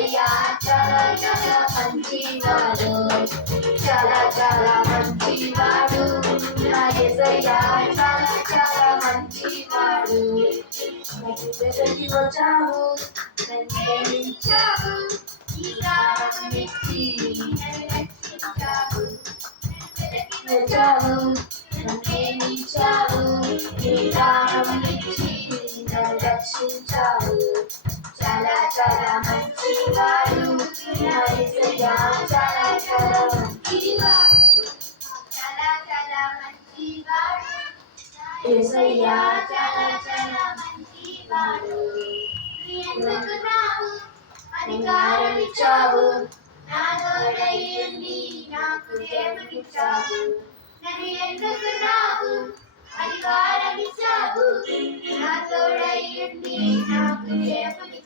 యేసయ్యా చాలా చాలా మంచివాడు, చాలా చాలా మంచివాడు. నా యేసయ్యా చాలా చాలా మంచివాడు. నాకు ఎదురికి వచ్చావు, నన్ను ప్రేమించావు, ఈ ప్రాణమిచ్చి నన్ను రక్షించావు. వచ్చావు, నన్ను ప్రేమించావు, ఈ ప్రాణమిచ్చి నన్ను రక్షించావు. చాలా చాలా మంచివాడు, నా యేసయ్యా చాలా చాలా మంచివాడు, చాలా చాలా మంచివాడు. యేసయ్యా చాలా చాలా మంచివాడు. ఎందుకున్నావు అధికారం ఇచ్చావు, నా తోడయ్యుండి నాకు ప్రేమనిచ్చావు. నన్ను ఎందుకున్నావు అధికారం ఇచ్చావు, నా తోడయ్యుండి నాకు ప్రేమనిచ్చావు.